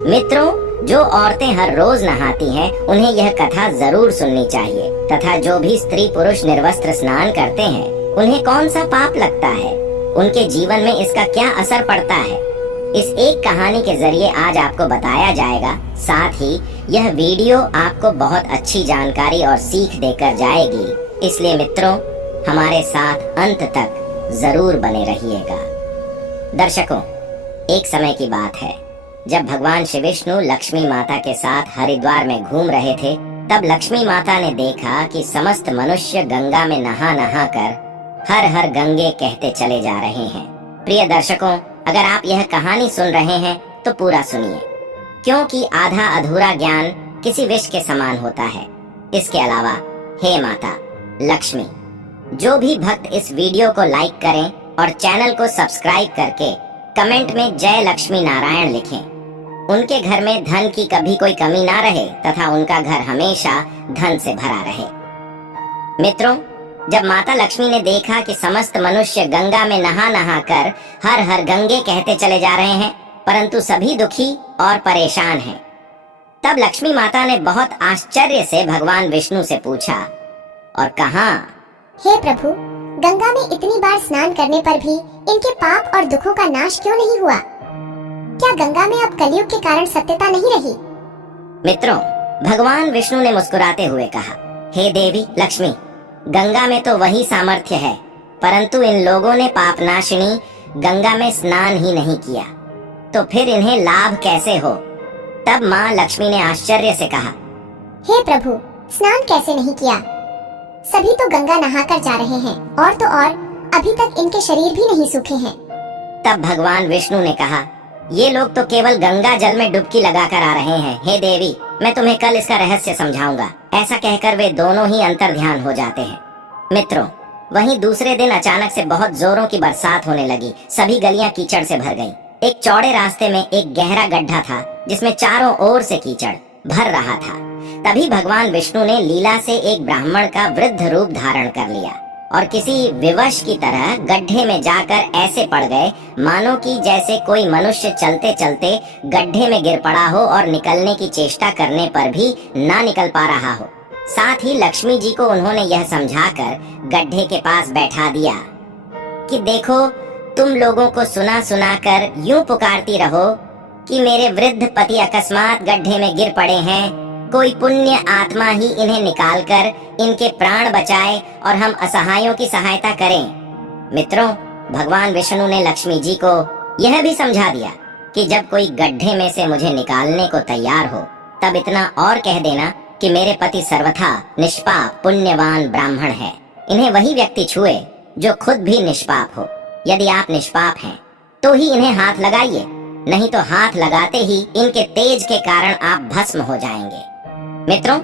मित्रों, जो औरतें हर रोज नहाती हैं, उन्हें यह कथा जरूर सुननी चाहिए तथा जो भी स्त्री पुरुष निर्वस्त्र स्नान करते हैं, उन्हें कौन सा पाप लगता है, उनके जीवन में इसका क्या असर पड़ता है, इस एक कहानी के जरिए आज आपको बताया जाएगा। साथ ही यह वीडियो आपको बहुत अच्छी जानकारी और सीख देकर जाएगी। इसलिए मित्रों, हमारे साथ अंत तक जरूर बने रहिएगा। दर्शकों, एक समय की बात है जब भगवान श्री विष्णु लक्ष्मी माता के साथ हरिद्वार में घूम रहे थे। तब लक्ष्मी माता ने देखा कि समस्त मनुष्य गंगा में नहा नहा कर हर हर गंगे कहते चले जा रहे हैं। प्रिय दर्शकों, अगर आप यह कहानी सुन रहे हैं तो पूरा सुनिए, क्योंकि आधा अधूरा ज्ञान किसी विष के समान होता है। इसके अलावा हे माता लक्ष्मी, जो भी भक्त इस वीडियो को लाइक करें और चैनल को सब्सक्राइब करके कमेंट में जय लक्ष्मी नारायण लिखें, उनके घर में धन की कभी कोई कमी ना रहे तथा उनका घर हमेशा धन से भरा रहे। मित्रों, जब माता लक्ष्मी ने देखा कि समस्त मनुष्य गंगा में नहा नहा कर हर हर गंगे कहते चले जा रहे हैं, परंतु सभी दुखी और परेशान हैं, तब लक्ष्मी माता ने बहुत आश्चर्य से भगवान विष्णु से पूछा और कहा, हे प्रभु, गंगा में इतनी बार स्नान करने पर भी इनके पाप और दुखों का नाश क्यों नहीं हुआ? क्या गंगा में अब कलयुग के कारण सत्यता नहीं रही? मित्रों, भगवान विष्णु ने मुस्कुराते हुए कहा, हे देवी लक्ष्मी, गंगा में तो वही सामर्थ्य है, परंतु इन लोगों ने पापनाशिनी गंगा में स्नान ही नहीं किया, तो फिर इन्हें लाभ कैसे हो? तब माँ लक्ष्मी ने आश्चर्य से कहा, हे प्रभु, स्नान कैसे नहीं किया? सभी तो गंगा नहाकर जा रहे हैं, और तो और अभी तक इनके शरीर भी नहीं सूखे हैं। तब भगवान विष्णु ने कहा, ये लोग तो केवल गंगा जल में डुबकी लगाकर आ रहे हैं। हे देवी, मैं तुम्हें कल इसका रहस्य समझाऊंगा। ऐसा कहकर वे दोनों ही अंतर ध्यान हो जाते हैं। मित्रों, वहीं दूसरे दिन अचानक से बहुत जोरों की बरसात होने लगी। सभी गलियां कीचड़ से भर गईं। एक चौड़े रास्ते में एक गहरा गड्ढा था जिसमें चारों ओर से कीचड़ भर रहा था। तभी भगवान विष्णु ने लीला से एक ब्राह्मण का वृद्ध रूप धारण कर लिया और किसी विवश की तरह गड्ढे में जाकर ऐसे पड़ गए मानो कि जैसे कोई मनुष्य चलते चलते गड्ढे में गिर पड़ा हो और निकलने की चेष्टा करने पर भी ना निकल पा रहा हो। साथ ही लक्ष्मी जी को उन्होंने यह समझाकर गड्ढे के पास बैठा दिया कि देखो, तुम लोगों को सुना सुना कर यूं पुकारती रहो कि मेरे वृद्ध पति अकस्मात गड्ढे में गिर पड़े हैं, कोई पुण्य आत्मा ही इन्हें निकालकर इनके प्राण बचाए और हम असहायों की सहायता करें। मित्रों, भगवान विष्णु ने लक्ष्मी जी को यह भी समझा दिया कि जब कोई गड्ढे में से मुझे निकालने को तैयार हो, तब इतना और कह देना कि मेरे पति सर्वथा निष्पाप पुण्यवान ब्राह्मण है। इन्हें वही व्यक्ति छुए जो खुद भी निष्पाप हो। यदि आप निष्पाप हैं तो ही इन्हें हाथ लगाइए, नहीं तो हाथ लगाते ही इनके तेज के कारण आप भस्म हो जाएंगे। मित्रों,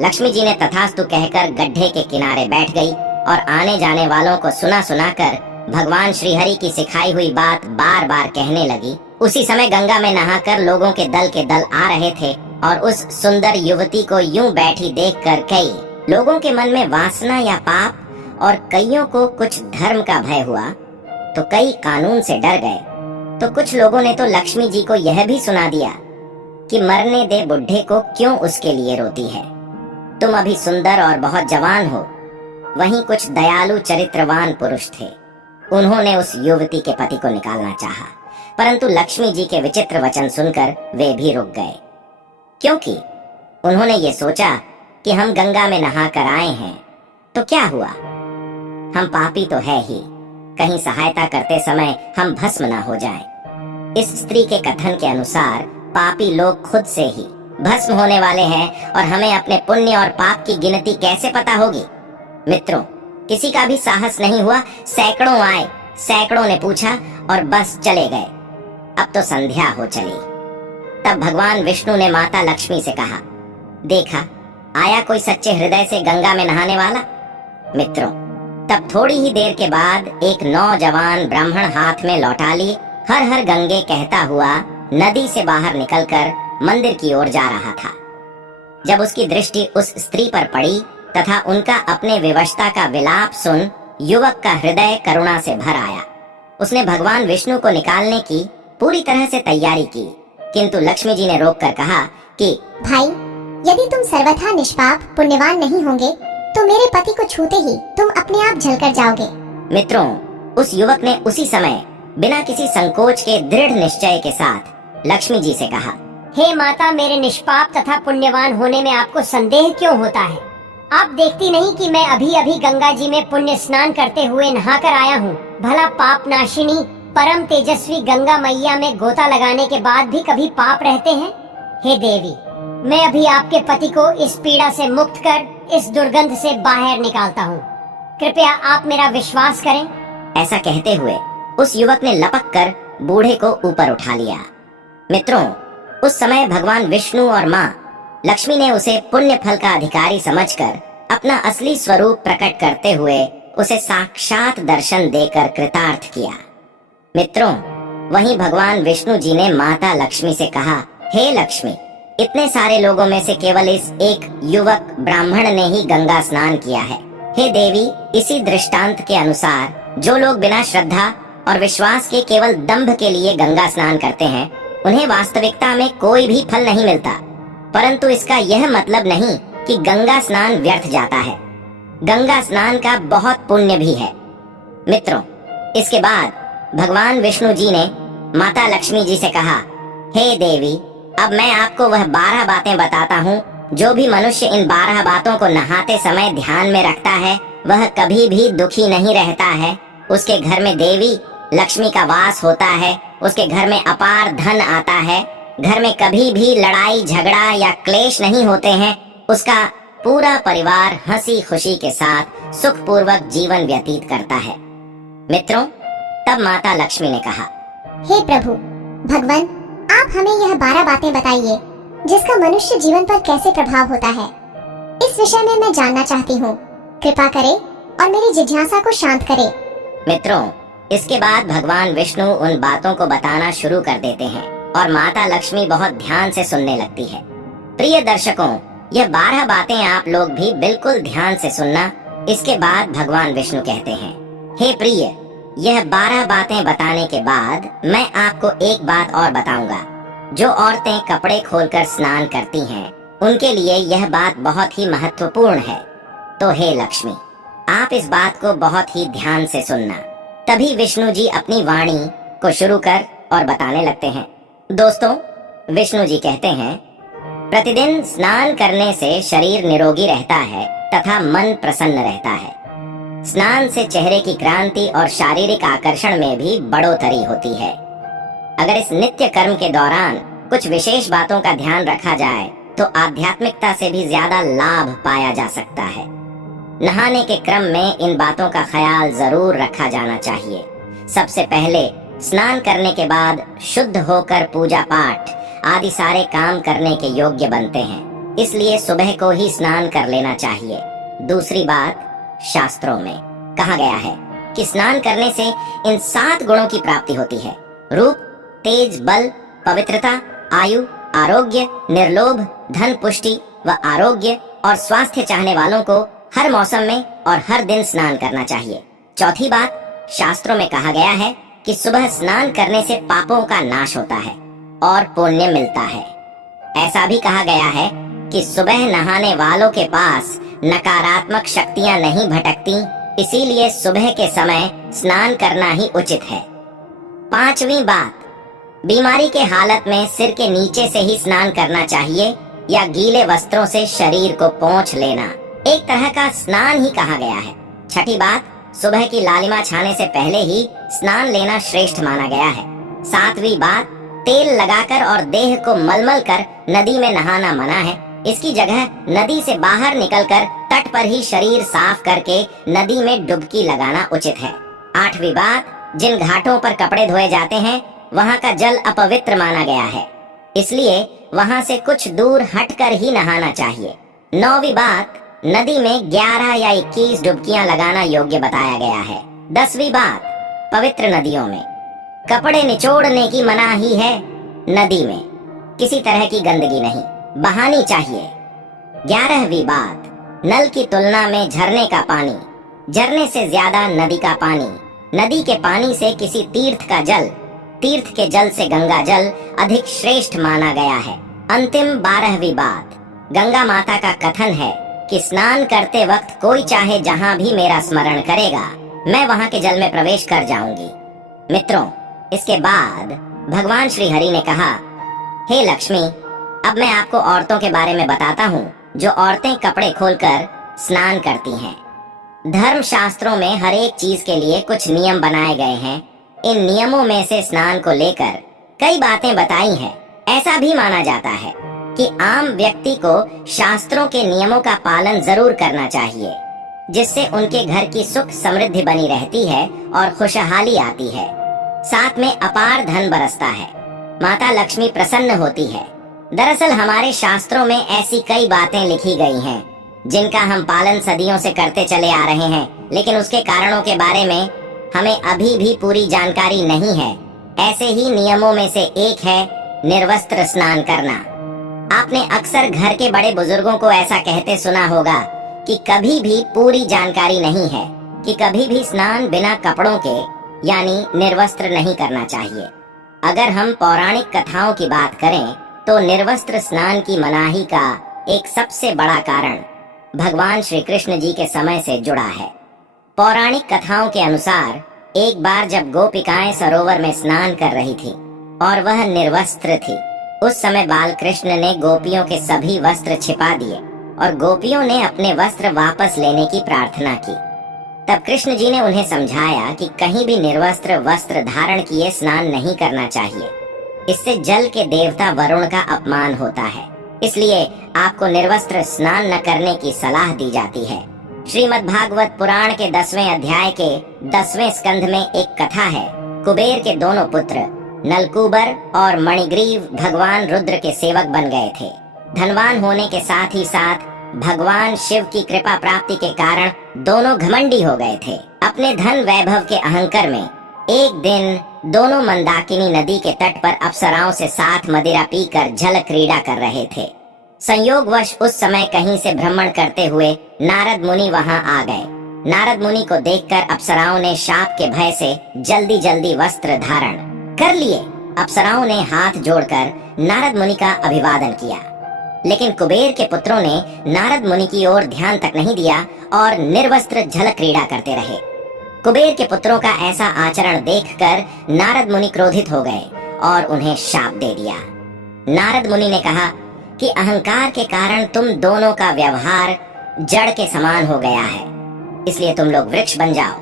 लक्ष्मी जी ने तथास्तु कहकर गड्ढे के किनारे बैठ गई और आने जाने वालों को सुना सुनाकर भगवान श्री हरि की सिखाई हुई बात बार बार कहने लगी। उसी समय गंगा में नहाकर लोगों के दल आ रहे थे और उस सुंदर युवती को यूं बैठी देखकर कई लोगों के मन में वासना या पाप और कईयों को कुछ धर्म का भय हुआ, तो कई कानून से डर गए। तो कुछ लोगों ने तो लक्ष्मी जी को यह भी सुना दिया कि मरने दे बुढ़े को, क्यों उसके लिए रोती है, तुम अभी सुंदर और बहुत जवान हो। वहीं कुछ दयालु चरित्रवान पुरुष थे, उन्होंने उस युवती के पति को निकालना चाहा, परंतु लक्ष्मी जी के विचित्र वचन सुनकर वे भी रुक गए, क्योंकि उन्होंने ये सोचा कि हम गंगा में नहा कर आए हैं तो क्या हुआ, हम पापी तो है ही, कहीं सहायता करते समय हम भस्म ना हो जाएं। इस स्त्री के कथन के अनुसार पापी लोग खुद से ही भस्म होने वाले हैं और हमें अपने पुण्य और पाप की गिनती कैसे पता होगी। मित्रों, किसी का भी साहस नहीं हुआ। सैकड़ों आए, सैकड़ों ने पूछा और बस चले गए। अब तो संध्या हो चली। तब भगवान विष्णु ने माता लक्ष्मी से कहा, देखा, आया कोई सच्चे हृदय से गंगा में नहाने वाला। मित्रों, तब थोड़ी ही देर के बाद एक नौजवान ब्राह्मण हाथ में लौटाली हर हर गंगे कहता हुआ नदी से बाहर निकलकर मंदिर की ओर जा रहा था। जब उसकी दृष्टि उस स्त्री पर पड़ी तथा उनका अपने विवशता का विलाप सुन युवक का हृदय करुणा से भर आया। उसने भगवान विष्णु को निकालने की पूरी तरह से तैयारी की, किंतु लक्ष्मी जी ने रोककर कहा कि भाई, यदि तुम सर्वथा निष्पाप पुण्यवान नहीं होंगे तो मेरे पति को छूते ही तुम अपने आप जलकर जाओगे। मित्रों, उस युवक ने उसी समय बिना किसी संकोच के दृढ़ निश्चय के साथ लक्ष्मी जी से कहा, हे माता, मेरे निष्पाप तथा पुण्यवान होने में आपको संदेह क्यों होता है? आप देखती नहीं कि मैं अभी अभी गंगा जी में पुण्य स्नान करते हुए नहाकर आया हूँ। भला पाप नाशिनी परम तेजस्वी गंगा मैया में गोता लगाने के बाद भी कभी पाप रहते हैं? हे देवी, मैं अभी आपके पति को इस पीड़ा से मुक्त कर इस दुर्गंध से बाहर निकालता हूँ। कृपया आप मेरा विश्वास करें। ऐसा कहते हुए उस युवक ने लपक कर बूढ़े को ऊपर उठा लिया। मित्रों, उस समय भगवान विष्णु और माँ लक्ष्मी ने उसे पुण्य फल का अधिकारी समझकर अपना असली स्वरूप प्रकट करते हुए उसे साक्षात दर्शन देकर कृतार्थ किया। मित्रों, वहीं भगवान विष्णु जी ने माता लक्ष्मी से कहा, हे लक्ष्मी, इतने सारे लोगों में से केवल इस एक युवक ब्राह्मण ने ही गंगा स्नान किया है। हे देवी, इसी दृष्टांत के अनुसार जो लोग बिना श्रद्धा और विश्वास के केवल दंभ के लिए गंगा स्नान करते हैं, उन्हें वास्तविकता में कोई भी फल नहीं मिलता। परंतु इसका यह मतलब नहीं कि गंगा स्नान व्यर्थ जाता है। गंगा स्नान का बहुत पुण्य भी है। मित्रों, इसके बाद भगवान विष्णु जी ने माता लक्ष्मी जी से कहा, हे देवी, अब मैं आपको वह 12 बातें बताता हूँ। जो भी मनुष्य इन 12 बातों को नहाते समय ध्यान में रखता है, वह कभी भी दुखी नहीं रहता है। उसके घर में देवी लक्ष्मी का वास होता है। उसके घर में अपार धन आता है। घर में कभी भी लड़ाई झगड़ा या क्लेश नहीं होते हैं। उसका पूरा परिवार हंसी खुशी के साथ सुखपूर्वक जीवन व्यतीत करता है। मित्रों, तब माता लक्ष्मी ने कहा, हे प्रभु भगवान, आप हमें यह 12 बातें बताइए जिसका मनुष्य जीवन पर कैसे प्रभाव होता है। इस विषय में मैं जानना चाहती हूँ। कृपा करें और मेरी जिज्ञासा को शांत करें। मित्रों, इसके बाद भगवान विष्णु उन बातों को बताना शुरू कर देते हैं और माता लक्ष्मी बहुत ध्यान से सुनने लगती है। प्रिय दर्शकों, यह 12 बातें आप लोग भी बिल्कुल ध्यान से सुनना। इसके बाद भगवान विष्णु कहते हैं, हे प्रिय, यह 12 बातें बताने के बाद मैं आपको एक बात और बताऊंगा। जो औरतें कपड़े खोलकर स्नान करती हैं, उनके लिए यह बात बहुत ही महत्वपूर्ण है। तो हे लक्ष्मी, आप इस बात को बहुत ही ध्यान से सुनना। तभी विष्णु जी अपनी वाणी को शुरू कर और बताने लगते हैं। दोस्तों, विष्णु जी कहते हैं, प्रतिदिन स्नान करने से शरीर निरोगी रहता है तथा मन प्रसन्न रहता है। स्नान से चेहरे की क्रांति और शारीरिक आकर्षण में भी बढ़ोतरी होती है। अगर इस नित्य कर्म के दौरान कुछ विशेष बातों का ध्यान रखा जाए तो आध्यात्मिकता से भी ज्यादा लाभ पाया जा सकता है। नहाने के क्रम में इन बातों का ख्याल जरूर रखा जाना चाहिए। सबसे पहले स्नान करने के बाद शुद्ध होकर पूजा पाठ आदि सारे काम करने के योग्य बनते हैं, इसलिए सुबह को ही स्नान कर लेना चाहिए। दूसरी बात, शास्त्रों में कहा गया है कि स्नान करने से इन 7 गुणों की प्राप्ति होती है। रूप, तेज, बल, पवित्रता, आयु, आरोग्य, निर्लोभ, धन, पुष्टि व आरोग्य और स्वास्थ्य चाहने वालों को हर मौसम में और हर दिन स्नान करना चाहिए। चौथी बात, शास्त्रों में कहा गया है कि सुबह स्नान करने से पापों का नाश होता है और पुण्य मिलता है। ऐसा भी कहा गया है कि सुबह नहाने वालों के पास नकारात्मक शक्तियां नहीं भटकती, इसीलिए सुबह के समय स्नान करना ही उचित है। 5वीं बात, बीमारी के हालत में सिर के नीचे से ही स्नान करना चाहिए या गीले वस्त्रों से शरीर को पोंछ लेना एक तरह का स्नान ही कहा गया है। छठी बात, सुबह की लालिमा छाने से पहले ही स्नान लेना श्रेष्ठ माना गया है। 7वीं बात, तेल लगाकर और देह को मलमल कर नदी में नहाना मना है। इसकी जगह नदी से बाहर निकलकर तट पर ही शरीर साफ करके नदी में डुबकी लगाना उचित है। 8वीं बात, जिन घाटों पर कपड़े धोए जाते हैं वहाँ का जल अपवित्र माना गया है, इसलिए वहाँ से कुछ दूर हटकर ही नहाना चाहिए। 9वीं बात, नदी में 11 या 21 डुबकियां लगाना योग्य बताया गया है। 10वीं बात, पवित्र नदियों में कपड़े निचोड़ने की मनाही है। नदी में किसी तरह की गंदगी नहीं बहानी चाहिए। 11वीं बात, नल की तुलना में झरने का पानी, झरने से ज्यादा नदी का पानी, नदी के पानी से किसी तीर्थ का जल तीर्थ के जल से गंगा जल अधिक श्रेष्ठ माना गया है। अंतिम 12वीं बात, गंगा माता का कथन है कि स्नान करते वक्त कोई चाहे जहाँ भी मेरा स्मरण करेगा, मैं वहाँ के जल में प्रवेश कर जाऊंगी। मित्रों, इसके बाद भगवान श्री हरि ने कहा, हे लक्ष्मी, अब मैं आपको औरतों के बारे में बताता हूँ जो औरतें कपड़े खोलकर स्नान करती हैं। धर्म शास्त्रों में हर एक चीज के लिए कुछ नियम बनाए गए हैं। इन नियमों में से स्नान को लेकर कई बातें बताई हैं। ऐसा भी माना जाता है कि आम व्यक्ति को शास्त्रों के नियमों का पालन जरूर करना चाहिए, जिससे उनके घर की सुख समृद्धि बनी रहती है और खुशहाली आती है। साथ में अपार धन बरसता है, माता लक्ष्मी प्रसन्न होती है। दरअसल हमारे शास्त्रों में ऐसी कई बातें लिखी गई हैं जिनका हम पालन सदियों से करते चले आ रहे हैं, लेकिन उसके कारणों के बारे में हमें अभी भी पूरी जानकारी नहीं है। ऐसे ही नियमों में से एक है निर्वस्त्र स्नान करना। आपने अक्सर घर के बड़े बुजुर्गों को ऐसा कहते सुना होगा कि कभी भी पूरी जानकारी नहीं है कि कभी भी स्नान बिना कपड़ों के यानी निर्वस्त्र नहीं करना चाहिए। अगर हम पौराणिक कथाओं की बात करें तो निर्वस्त्र स्नान की मनाही का एक सबसे बड़ा कारण भगवान श्री कृष्ण जी के समय से जुड़ा है। पौराणिक कथाओं के अनुसार एक बार जब गोपिकाएं सरोवर में स्नान कर रही थी और वह निर्वस्त्र थी, उस समय बाल कृष्ण ने गोपियों के सभी वस्त्र छिपा दिए और गोपियों ने अपने वस्त्र वापस लेने की प्रार्थना की। तब कृष्ण जी ने उन्हें समझाया कि कहीं भी निर्वस्त्र वस्त्र धारण किए स्नान नहीं करना चाहिए, इससे जल के देवता वरुण का अपमान होता है। इसलिए आपको निर्वस्त्र स्नान न करने की सलाह दी जाती है। श्रीमद् भागवत पुराण के 10वें अध्याय के 10वें स्कंध में एक कथा है। कुबेर के दोनों पुत्र नलकूबर और मणिग्रीव भगवान रुद्र के सेवक बन गए थे। धनवान होने के साथ ही साथ भगवान शिव की कृपा प्राप्ति के कारण दोनों घमंडी हो गए थे। अपने धन वैभव के अहंकार में एक दिन दोनों मंदाकिनी नदी के तट पर अप्सराओं से साथ मदिरा पीकर जल क्रीड़ा कर रहे थे। संयोगवश उस समय कहीं से भ्रमण करते हुए नारद मुनि वहां आ गए। नारद मुनि को देखकर अप्सराओं ने शाप के भय से जल्दी जल्दी वस्त्र धारण कर लिए। अप्सराओं ने हाथ जोड़कर नारद मुनि का अभिवादन किया, लेकिन कुबेर के पुत्रों ने नारद मुनि की ओर ध्यान तक नहीं दिया और निर्वस्त्र जल क्रीड़ा करते रहे। कुबेर के पुत्रों का ऐसा आचरण देखकर नारद मुनि क्रोधित हो गए और उन्हें शाप दे दिया। नारद मुनि ने कहा कि अहंकार के कारण तुम दोनों का व्यवहार जड़ के समान हो गया है, इसलिए तुम लोग वृक्ष बन जाओ।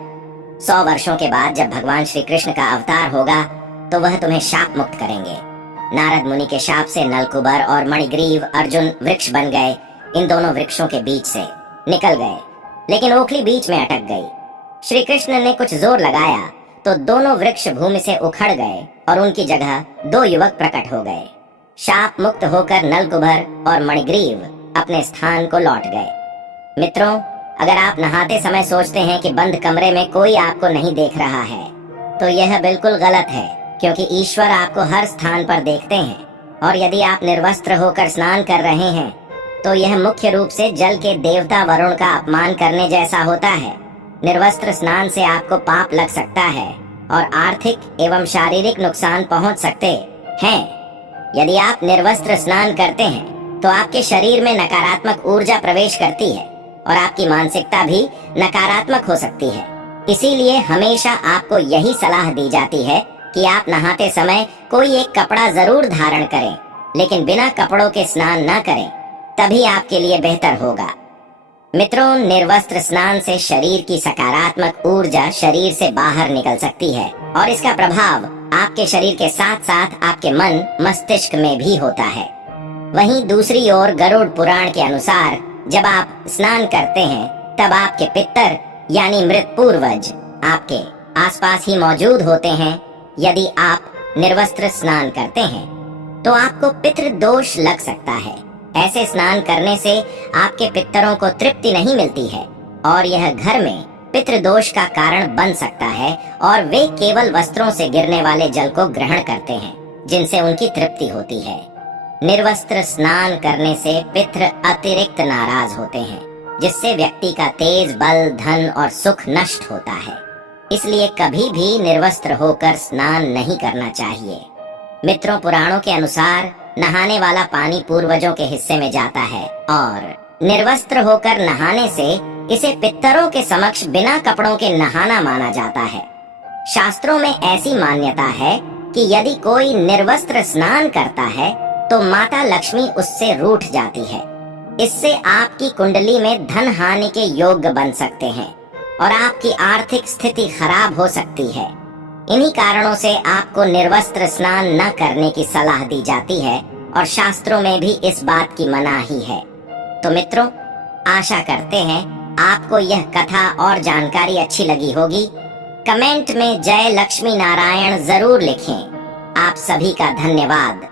100 वर्षों के बाद जब भगवान श्री कृष्ण का अवतार होगा तो वह तुम्हें शाप मुक्त करेंगे। नारद मुनि के शाप से नलकुबर और मणिग्रीव अर्जुन वृक्ष बन गए। इन दोनों वृक्षों के बीच से निकल गए, लेकिन ओखली बीच में अटक गई। श्री कृष्ण ने कुछ जोर लगाया तो दोनों वृक्ष भूमि से उखड़ गए और उनकी जगह 2 युवक प्रकट हो गए। शाप मुक्त होकर नलकुबर और मणिग्रीव अपने स्थान को लौट गए। मित्रों, अगर आप नहाते समय सोचते हैं कि बंद कमरे में कोई आपको नहीं देख रहा है तो यह बिल्कुल गलत है, क्योंकि ईश्वर आपको हर स्थान पर देखते हैं। और यदि आप निर्वस्त्र होकर स्नान कर रहे हैं तो यह मुख्य रूप से जल के देवता वरुण का अपमान करने जैसा होता है। निर्वस्त्र स्नान से आपको पाप लग सकता है और आर्थिक एवं शारीरिक नुकसान पहुंच सकते हैं। यदि आप निर्वस्त्र स्नान करते हैं तो आपके शरीर में नकारात्मक ऊर्जा प्रवेश करती है और आपकी मानसिकता भी नकारात्मक हो सकती है। इसीलिए हमेशा आपको यही सलाह दी जाती है कि आप नहाते समय कोई एक कपड़ा जरूर धारण करें, लेकिन बिना कपड़ों के स्नान न करें, तभी आपके लिए बेहतर होगा। मित्रों, निर्वस्त्र स्नान से शरीर की सकारात्मक ऊर्जा शरीर से बाहर निकल सकती है और इसका प्रभाव आपके शरीर के साथ साथ आपके मन मस्तिष्क में भी होता है। वहीं दूसरी ओर गरुड़ पुराण के अनुसार जब आप स्नान करते हैं तब आपके पितर यानी मृत पूर्वज आपके आसपास ही मौजूद होते हैं। यदि आप निर्वस्त्र स्नान करते हैं तो आपको पितृ दोष लग सकता है। ऐसे स्नान करने से आपके पितरों को तृप्ति नहीं मिलती है और यह घर में पितृदोष का कारण बन सकता है और वे केवल वस्त्रों से गिरने वाले जल को ग्रहण करते हैं, जिनसे उनकी तृप्ति होती है। निर्वस्त्र स्नान करने से पितृ अतिरिक्त नाराज होते हैं, जिससे व्यक्ति का तेज बल धन और सुख नष्ट होता है। इसलिए कभी भी निर्वस्त्र होकर स्नान नहीं करना चाहिए। मित्रों, पुराणों के अनुसार नहाने वाला पानी पूर्वजों के हिस्से में जाता है और निर्वस्त्र होकर नहाने से इसे पितरों के समक्ष बिना कपड़ों के नहाना माना जाता है। शास्त्रों में ऐसी मान्यता है कि यदि कोई निर्वस्त्र स्नान करता है तो माता लक्ष्मी उससे रूठ जाती है। इससे आपकी कुंडली में धन हानि के योग्य बन सकते हैं और आपकी आर्थिक स्थिति खराब हो सकती है। इन्हीं कारणों से आपको निर्वस्त्र स्नान न करने की सलाह दी जाती है और शास्त्रों में भी इस बात की मनाही है। तो मित्रों, आशा करते हैं आपको यह कथा और जानकारी अच्छी लगी होगी। कमेंट में जय लक्ष्मी नारायण जरूर लिखें। आप सभी का धन्यवाद।